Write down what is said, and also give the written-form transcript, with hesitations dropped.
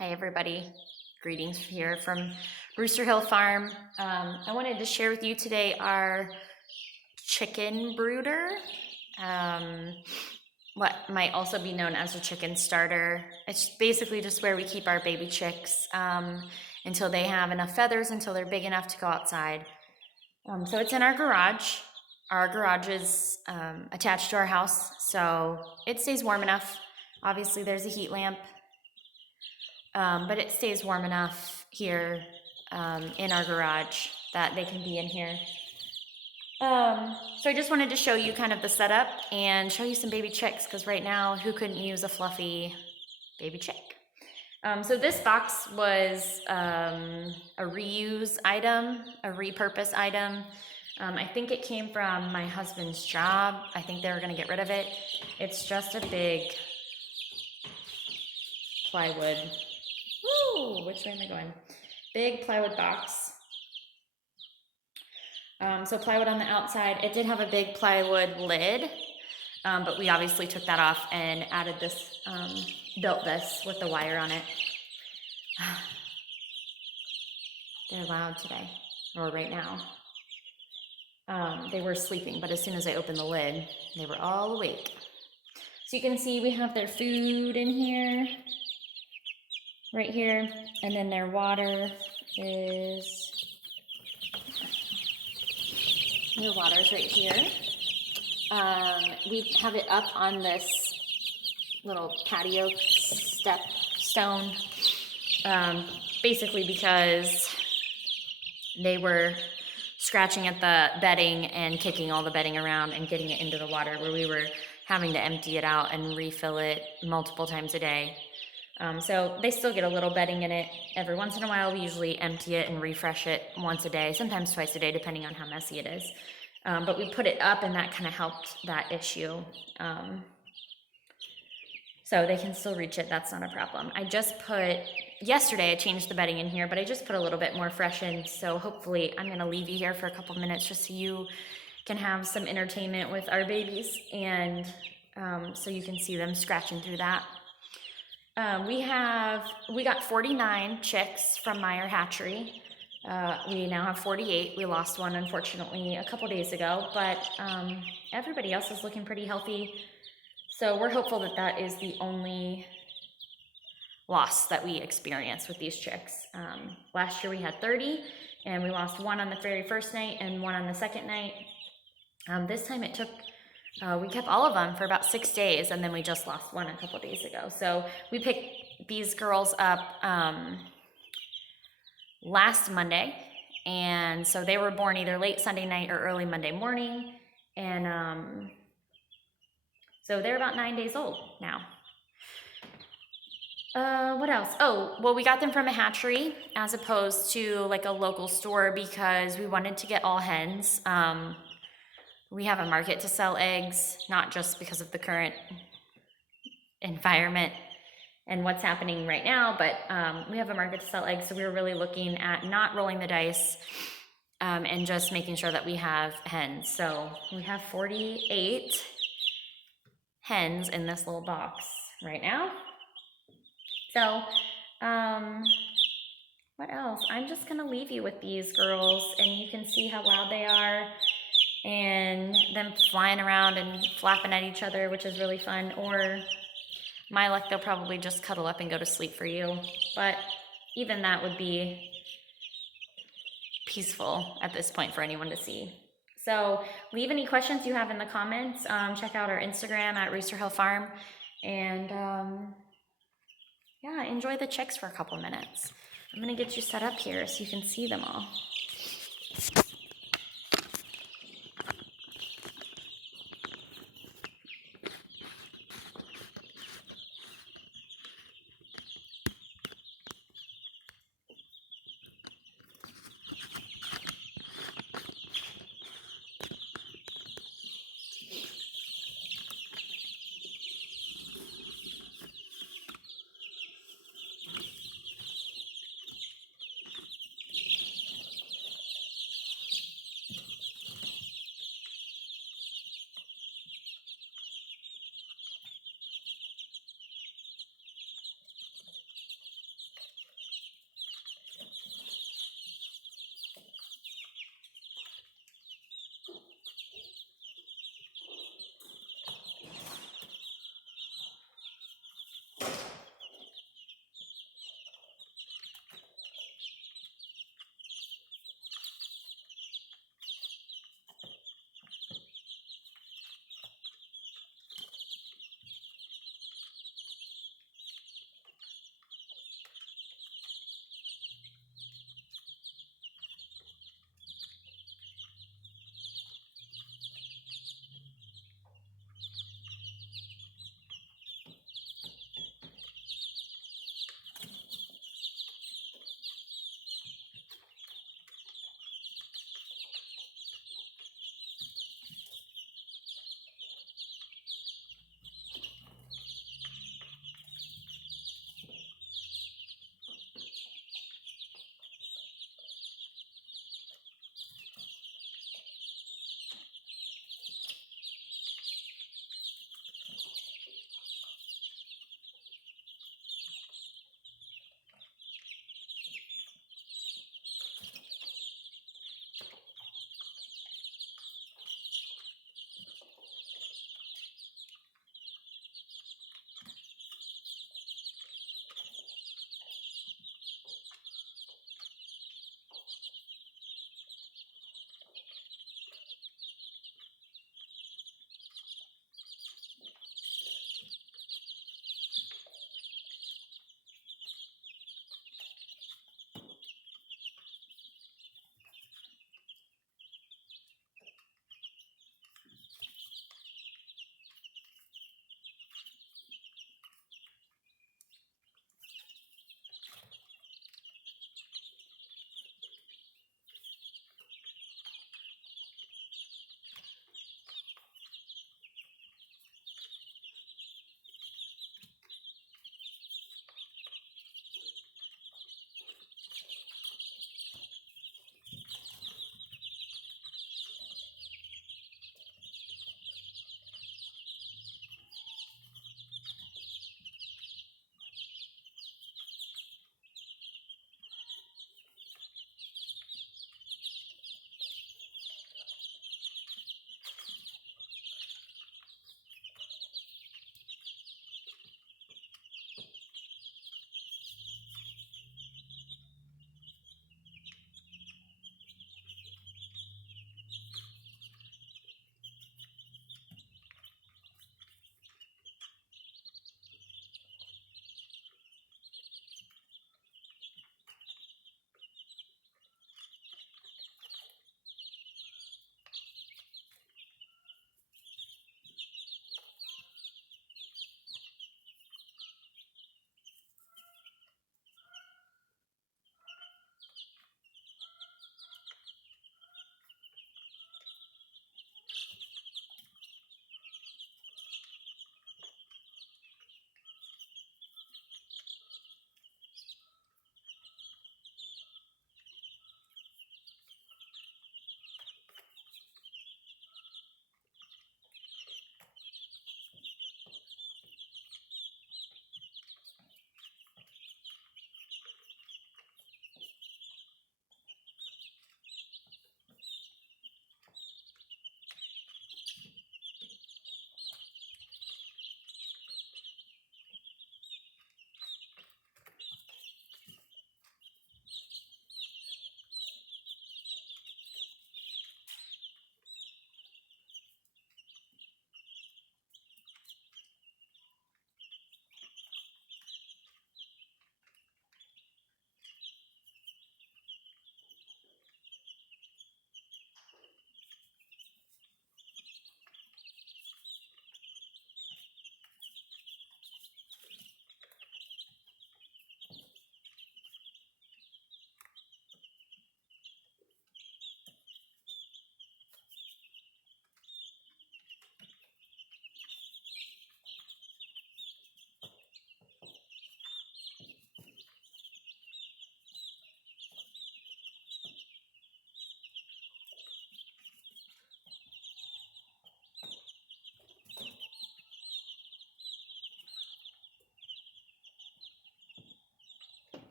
Hi everybody, greetings here from Rooster Hill Farm. I wanted to share with you today our chicken brooder, what might also be known as a chicken starter. It's basically just where we keep our baby chicks until they have enough feathers, until they're big enough to go outside. So it's in our garage. Our garage is attached to our house, so it stays warm enough. Obviously there's a heat lamp, but it stays warm enough here in our garage that they can be in here. So I just wanted to show you kind of the setup and show you some baby chicks, because right now, who couldn't use a fluffy baby chick? So this box was a reuse item, a repurpose item. I think it came from my husband's job. I think they were going to get rid of it. It's just a big plywood. Woo! Which way am I going? Big plywood box. So plywood on the outside. It did have a big plywood lid, but we obviously took that off and added this, built this with the wire on it. They're loud today, or right now. They were sleeping, but as soon as I opened the lid, they were all awake. So you can see we have their food in here, right here, and then their water is, their water's right here. We have it up on this little patio stone, basically because they were scratching at the bedding and kicking all the bedding around and getting it into the water, where we were having to empty it out and refill it multiple times a day. So they still get a little bedding in it. Every once in a while, we usually empty it and refresh it once a day, sometimes twice a day, depending on how messy it is. But we put it up, and that kind of helped that issue. So they can still reach it. That's not a problem. Yesterday I changed the bedding in here, but I just put a little bit more fresh in. So hopefully I'm going to leave you here for a couple minutes just so you can have some entertainment with our babies, and so you can see them scratching through that. We got 49 chicks from Meyer Hatchery. We now have 48. We lost one, unfortunately, a couple days ago, but everybody else is looking pretty healthy. So we're hopeful that that is the only loss that we experience with these chicks. Last year we had 30, and we lost one on the very first night and one on the second night. This time it took, we kept all of them for about 6 days, and then we just lost one a couple days ago. So we picked these girls up last Monday, and so they were born either late Sunday night or early Monday morning, and so they're about 9 days old now. What else? Oh, well, we got them from a hatchery as opposed to like a local store because we wanted to get all hens. We have a market to sell eggs, not just because of the current environment and what's happening right now, but we have a market to sell eggs, so we were really looking at not rolling the dice and just making sure that we have hens. So we have 48 hens in this little box right now. So, what else? I'm just gonna leave you with these girls, and you can see how loud they are, and them flying around and flapping at each other, which is really fun. Or my luck, they'll probably just cuddle up and go to sleep for you. But even that would be peaceful at this point for anyone to see. So leave any questions you have in the comments. Check out our Instagram at Rooster Hill Farm, and yeah, enjoy the chicks for a couple minutes. I'm gonna get you set up here so you can see them all.